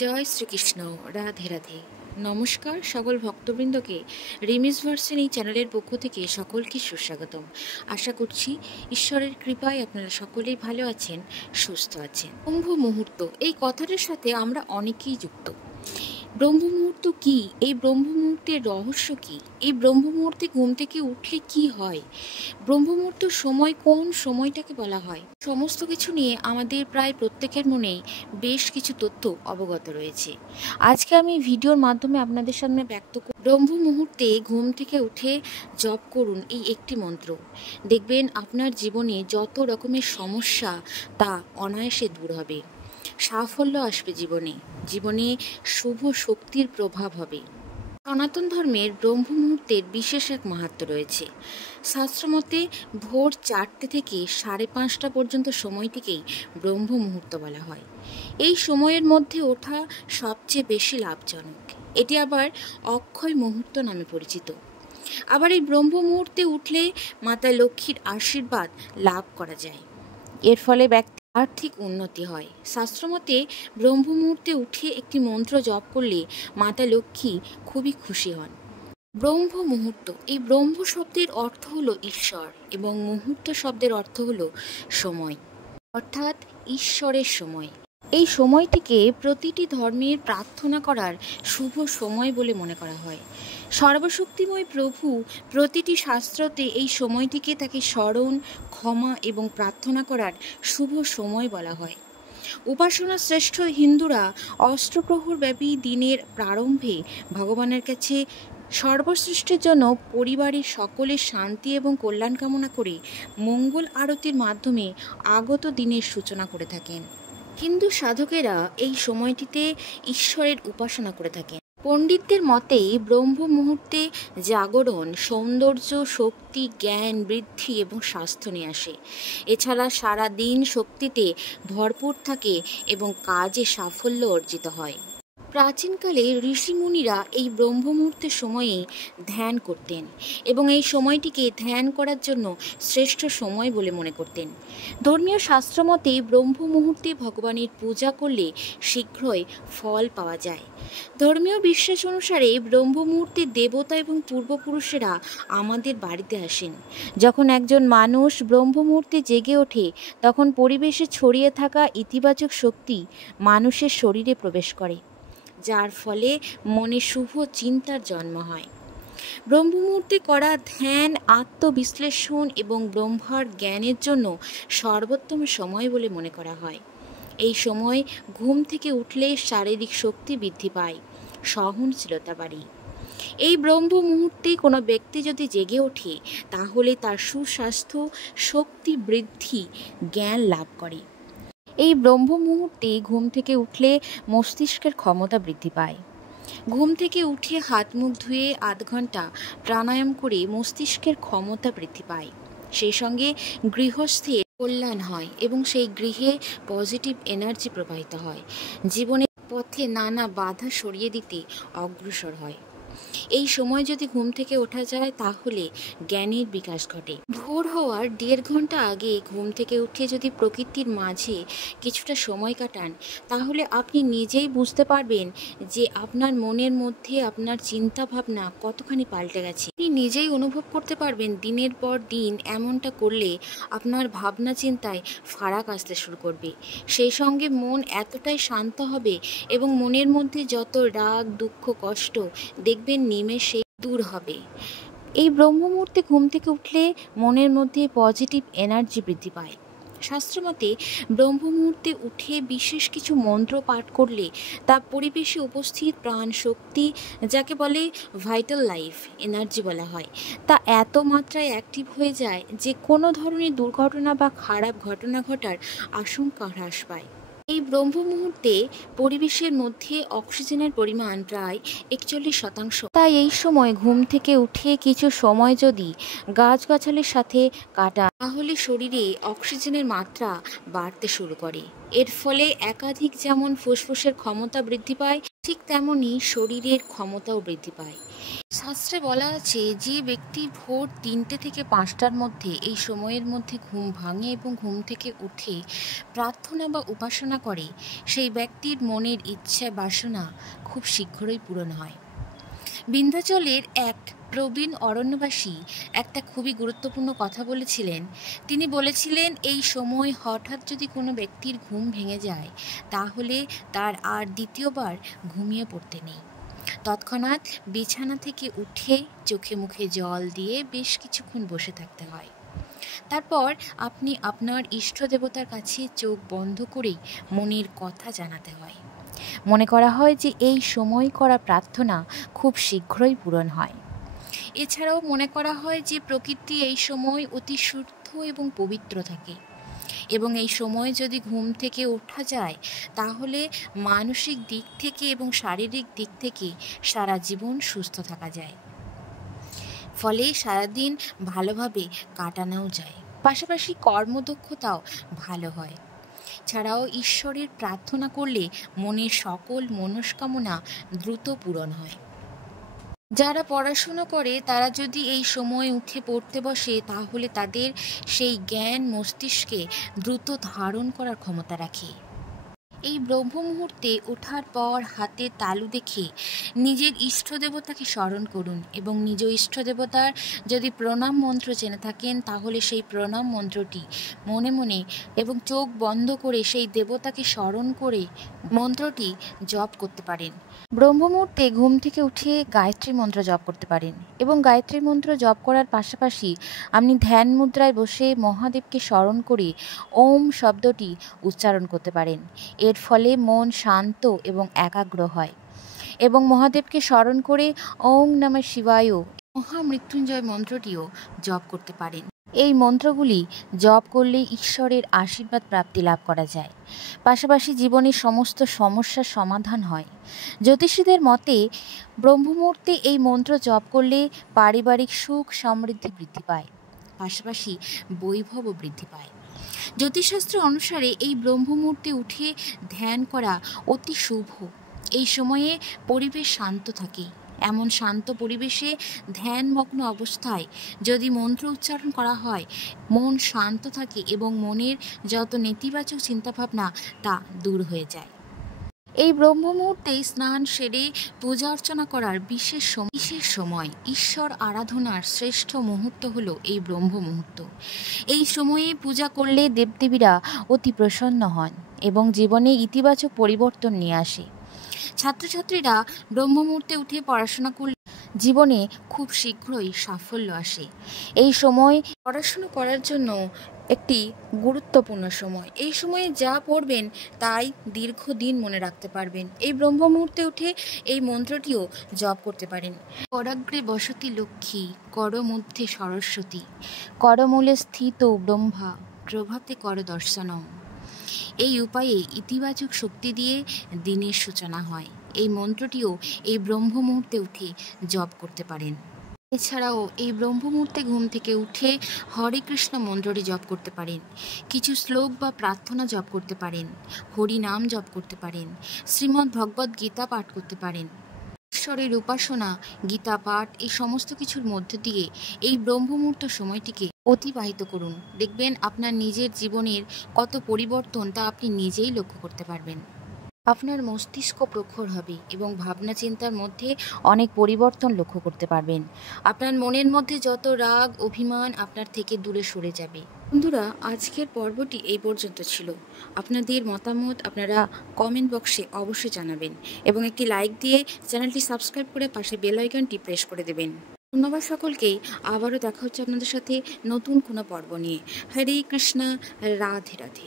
জয় শ্রীকৃষ্ণ। রাধে রাধে। নমস্কার সকল ভক্তবৃন্দকে রিমিস ভার্সন এই চ্যানেলের পক্ষ থেকে সকলকে সুস্বাগতম। আশা করছি ঈশ্বরের কৃপায় আপনারা সকলেই ভালো আছেন, সুস্থ আছেন। ব্রহ্ম মুহূর্ত এই কথাটার সাথে আমরা অনেকেই যুক্ত। ব্রহ্ম মুহূর্ত কী? এই ব্রহ্ম মুহূর্তের রহস্য কী? এই ব্রহ্ম মুহূর্তে ঘুম থেকে উঠলে কি হয়? ব্রহ্ম মুহূর্ত সময় কোন সময়টাকে বলা হয়? সমস্ত কিছু নিয়ে আমাদের প্রায় প্রত্যেকের মনেই বেশ কিছু তথ্য অবগত রয়েছে। আজকে আমি ভিডিওর মাধ্যমে আপনাদের সামনে ব্যক্ত করব ব্রহ্ম মুহূর্তে ঘুম থেকে উঠে জপ করুন এই একটি মন্ত্র। দেখবেন আপনার জীবনে যত রকমের সমস্যা তা অনায়াসে দূর হবে, সাফল্য আসবে, জীবনে শুভ শক্তির প্রভাব হবে। সনাতন ধর্মের ব্রহ্ম মুহূর্তের বিশেষ এক মাহাত্ম্য রয়েছে। শাস্ত্রমতে ভোর 4টে থেকে 5:30 পর্যন্ত সময়টিকেই ব্রহ্ম মুহূর্ত বলা হয়। এই সময়ের মধ্যে ওঠা সবচেয়ে বেশি লাভজনক। এটি আবার অক্ষয় মুহূর্ত নামে পরিচিত। আবার এই ব্রহ্ম মুহূর্তে উঠলে মাতা লক্ষ্মীর আশীর্বাদ লাভ করা যায়। এর ফলে ব্যক্তি আর্থিক উন্নতি হয়। শাস্ত্রমতে ব্রহ্ম মুহূর্তে উঠে একটি মন্ত্র জপ করলে মাতা লক্ষ্মী খুবই খুশি হন। ব্রহ্ম মুহূর্ত, এই ব্রহ্ম শব্দের অর্থ হলো ঈশ্বর এবং মুহূর্ত শব্দের অর্থ হলো সময়, অর্থাৎ ঈশ্বরের সময়। এই সময়টিকে প্রতিটি ধর্মের প্রার্থনা করার শুভ সময় বলে মনে করা হয়। সর্বশক্তিময় প্রভু প্রতিটি শাস্ত্রতে এই সময়টিকে তাকে স্মরণ, ক্ষমা এবং প্রার্থনা করার শুভ সময় বলা হয়। উপাসনা শ্রেষ্ঠ হিন্দুরা অষ্টপ্রহর ব্যাপী দিনের প্রারম্ভে ভগবানের কাছে সর্বশ্রেষ্ঠের জন্য পরিবারের সকলের শান্তি এবং কল্যাণ কামনা করে মঙ্গল আরতির মাধ্যমে আগত দিনের সূচনা করে থাকেন। হিন্দু সাধকেরা এই সময়টিতে ঈশ্বরের উপাসনা করে থাকেন। পণ্ডিতদের মতে ব্রহ্ম মুহূর্তে জাগরণ সৌন্দর্য, শক্তি, জ্ঞান বৃদ্ধি এবং স্বাস্থ্য নিয়ে আসে। এছাড়া সারা দিন শক্তিতে ভরপুর থাকে এবং কাজে সাফল্য অর্জিত হয়। প্রাচীনকালে ঋষিমুনিরা এই ব্রহ্ম মুহূর্তের সময়েই ধ্যান করতেন এবং এই সময়টিকে ধ্যান করার জন্য শ্রেষ্ঠ সময় বলে মনে করতেন। ধর্মীয় শাস্ত্রমতে ব্রহ্ম মুহূর্তে ভগবানের পূজা করলে শীঘ্রই ফল পাওয়া যায়। ধর্মীয় বিশ্বাস অনুসারে ব্রহ্ম মুহূর্তে দেবতা এবং পূর্বপুরুষেরা আমাদের বাড়িতে আসেন। যখন একজন মানুষ ব্রহ্ম মুহূর্তে জেগে ওঠে তখন পরিবেশে ছড়িয়ে থাকা ইতিবাচক শক্তি মানুষের শরীরে প্রবেশ করে, যার ফলে মনে শুভ চিন্তার জন্ম হয়। ব্রহ্ম মুহূর্তে করা ধ্যান আত্মবিশ্লেষণ এবং ব্রহ্মার জ্ঞানের জন্য সর্বোত্তম সময় বলে মনে করা হয়। এই সময় ঘুম থেকে উঠলে শারীরিক শক্তি বৃদ্ধি পায়, সহনশীলতা বাড়ে। এই ব্রহ্ম মুহূর্তে কোনো ব্যক্তি যদি জেগে ওঠে তাহলে তার সুস্বাস্থ্য, শক্তি বৃদ্ধি, জ্ঞান লাভ করে। এই ব্রহ্ম মুহূর্তে ঘুম থেকে উঠলে মস্তিষ্কের ক্ষমতা বৃদ্ধি পায়। ঘুম থেকে উঠে হাত মুখ ধুয়ে আধ ঘন্টা প্রাণায়াম করে মস্তিষ্কের ক্ষমতা বৃদ্ধি পায়। সেই সঙ্গে গৃহস্থের কল্যাণ হয় এবং সেই গৃহে পজিটিভ এনার্জি প্রবাহিত হয়। জীবনের পথে নানা বাধা সরিয়ে দিতে অগ্রসর হয়। এই সময় যদি ঘুম থেকে ওঠা যায় তাহলে জ্ঞানের বিকাশ ঘটে। ভোর হওয়ার 1.5 ঘন্টা আগে ঘুম থেকে উঠে যদি প্রকৃতির মাঝে কিছুটা সময় কাটান তাহলে আপনি নিজেই বুঝতে পারবেন যে আপনার মনের মধ্যে আপনার চিন্তা ভাবনা কতখানি পাল্টে গেছে। আপনি নিজেই অনুভব করতে পারবেন দিনের পর দিন এমনটা করলে আপনার ভাবনা চিন্তায় ফারাক আসতে শুরু করবে। সেই সঙ্গে মন এতটাই শান্ত হবে এবং মনের মধ্যে যত রাগ, দুঃখ, কষ্ট দেখবেন নিমেষে দূর হবে। এই ব্রহ্ম মুহূর্তে ঘুম থেকে উঠলে মনের মধ্যে পজিটিভ এনার্জি বৃদ্ধি পায়। শাস্ত্রমতে ব্রহ্ম মুহূর্তে উঠে বিশেষ কিছু মন্ত্র পাঠ করলে তা পরিবেশে উপস্থিত প্রাণ শক্তি, যাকে বলে ভাইটাল লাইফ এনার্জি বলা হয়, তা এত মাত্রায় অ্যাক্টিভ হয়ে যায় যে কোনো ধরনের দুর্ঘটনা বা খারাপ ঘটনা ঘটার আশঙ্কা হ্রাস পায়। এই ব্রহ্ম মুহূর্তে পরিবেশের মধ্যে অক্সিজেনের পরিমাণ প্রায় 41%। তাই এই সময় ঘুম থেকে উঠে কিছু সময় যদি গাছগাছালির সাথে কাটান তাহলে শরীরে অক্সিজেনের মাত্রা বাড়তে শুরু করে। এর ফলে একাধিক যেমন ফুসফুসের ক্ষমতা বৃদ্ধি পায়, ঠিক তেমনই শরীরের ক্ষমতাও বৃদ্ধি পায়। শাস্ত্রে বলা আছে, যে ব্যক্তি ভোর ৩টে থেকে ৫টার মধ্যে এই সময়ের মধ্যে ঘুম ভাঙে এবং ঘুম থেকে উঠে প্রার্থনা বা উপাসনা করে, সেই ব্যক্তির মনের ইচ্ছা বাসনা খুব শীঘ্রই পূরণ হয়। বিন্ধ্যাচলের এক প্রবীণ অরণ্যবাসী একটা খুবই গুরুত্বপূর্ণ কথা বলেছিলেন। তিনি বলেছিলেন, এই সময় হঠাৎ যদি কোনো ব্যক্তির ঘুম ভেঙে যায়, তাহলে তার আর দ্বিতীয়বার ঘুমিয়ে পড়তে নেই। তৎক্ষণাৎ বিছানা থেকে উঠে চোখে মুখে জল দিয়ে বেশ কিছুক্ষণ বসে থাকতে হয়। তারপর আপনি আপনার ইষ্ট দেবতার কাছে চোখ বন্ধ করেই মনের কথা জানাতে হয়। মনে করা হয় যে এই সময় করা প্রার্থনা খুব শীঘ্রই পূরণ হয়। এছাড়াও মনে করা হয় যে প্রকৃতি এই সময় অতি শুদ্ধ এবং পবিত্র থাকে, এবং এই সময় যদি ঘুম থেকে ওঠা যায়, তাহলে মানসিক দিক থেকে এবং শারীরিক দিক থেকে সারা জীবন সুস্থ থাকা যায়। ফলে সারাদিন ভালোভাবে কাটানোও যায়, পাশাপাশি কর্মদক্ষতাও ভালো হয়। ছাড়াও ঈশ্বরের প্রার্থনা করলে মনের সকল মনস্কামনা দ্রুত পূরণ হয়। যারা পড়াশুনো করে তারা যদি এই সময় উঠে পড়তে বসে, তাহলে তাদের সেই জ্ঞান মস্তিষ্কে দ্রুত ধারণ করার ক্ষমতা রাখে। এই ব্রহ্ম মুহূর্তে ওঠার পর হাতে তালু দেখে নিজের ইষ্ট দেবতাকে স্মরণ করুন, এবং নিজ ইষ্ট দেবতার যদি প্রণাম মন্ত্র জেনে থাকেন, তাহলে সেই প্রণাম মন্ত্রটি মনে মনে এবং চোখ বন্ধ করে সেই দেবতাকে স্মরণ করে মন্ত্রটি জপ করতে পারেন। ব্রহ্ম মুহূর্তে ঘুম থেকে উঠে গায়ত্রী মন্ত্র জপ করতে পারেন, এবং গায়ত্রী মন্ত্র জপ করার পাশাপাশি আপনি ধ্যান মুদ্রায় বসে মহাদেবকে স্মরণ করে ওম শব্দটি উচ্চারণ করতে পারেন। এর ফলে মন শান্ত এবং একাগ্র হয়, এবং মহাদেবকে স্মরণ করে ওং নমঃ শিবায় মহামৃত্যুঞ্জয় মন্ত্রটিও জপ করতে পারেন। এই মন্ত্রগুলি জপ করলে ঈশ্বরের আশীর্বাদ প্রাপ্তি লাভ করা যায়, পাশাপাশি জীবনের সমস্ত সমস্যার সমাধান হয়। জ্যোতিষীদের মতে ব্রহ্ম মুহূর্তে এই মন্ত্র জপ করলে পারিবারিক সুখ সমৃদ্ধি বৃদ্ধি পায়, পাশাপাশি বৈভবও বৃদ্ধি পায়। জ্যোতিষশাস্ত্র অনুসারে এই ব্রহ্ম মুহূর্তে উঠে ধ্যান করা অতি শুভ। এই সময়ে পরিবেশ শান্ত থাকে। এমন শান্ত পরিবেশে ধ্যানমগ্ন অবস্থায় যদি মন্ত্র উচ্চারণ করা হয়, মন শান্ত থাকে এবং মনের যত নেতিবাচক চিন্তাভাবনা তা দূর হয়ে যায়। এই ব্রহ্ম মুহূর্তে স্নান সেরে পূজা অর্চনা করার বিশেষ সময়। ঈশ্বর আরাধনার শ্রেষ্ঠ মুহূর্ত হলো এই ব্রহ্ম মুহূর্ত। এই সময়ে পূজা করলে দেবদেবীরা অতি প্রসন্ন হন এবং জীবনে ইতিবাচক পরিবর্তন নিয়ে আসে। ছাত্রছাত্রীরা ব্রহ্ম মুহূর্তে উঠে পড়াশোনা করলে জীবনে খুব শীঘ্রই সাফল্য আসে। এই সময় পড়াশোনা করার জন্য একটি গুরুত্বপূর্ণ সময়। এই সময়ে যা পড়বেন তাই দীর্ঘদিন মনে রাখতে পারবেন। এই ব্রহ্ম মুহূর্তে উঠে এই মন্ত্রটিও জপ করতে পারেন। করাগ্রে বসতি লক্ষ্মী, কর মধ্যে সরস্বতী, করমূলে স্থিত ব্রহ্মা, প্রভাতে কর দর্শনম। এই উপায়ে ইতিবাচক শক্তি দিয়ে দিনের সূচনা হয়। এই মন্ত্রটিও এই ব্রহ্ম মুহূর্তে উঠে জপ করতে পারেন। এছাড়াও এই ব্রহ্ম মুহূর্তে ঘুম থেকে উঠে হরে কৃষ্ণ মন্ত্রটি জপ করতে পারেন, কিছু শ্লোক বা প্রার্থনা জপ করতে পারেন, হরি নাম জপ করতে পারেন, শ্রীমদ্ ভগবদ্ গীতা পাঠ করতে পারেন। ঈশ্বরের উপাসনা, গীতা পাঠ, এই সমস্ত কিছুর মধ্য দিয়ে এই ব্রহ্ম মুহূর্ত সময়টিকে অতিবাহিত করুন। দেখবেন আপনার নিজের জীবনের কত পরিবর্তন তা আপনি নিজেই লক্ষ্য করতে পারবেন। আপনার মস্তিষ্ক প্রখর হবে এবং ভাবনা চিন্তার মধ্যে অনেক পরিবর্তন লক্ষ্য করতে পারবেন। আপনার মনের মধ্যে যত রাগ অভিমান আপনার থেকে দূরে সরে যাবে। বন্ধুরা, আজকের পর্বটি এই পর্যন্ত ছিল। আপনাদের মতামত আপনারা কমেন্ট বক্সে অবশ্যই জানাবেন, এবং একটি লাইক দিয়ে চ্যানেলটি সাবস্ক্রাইব করে পাশে বেল আইকনটি প্রেস করে দেবেন। ধন্যবাদ সকলকেই। আবারও দেখা হচ্ছে আপনাদের সাথে নতুন কোনো পর্ব নিয়ে। হরে কৃষ্ণ, রাধে রাধে।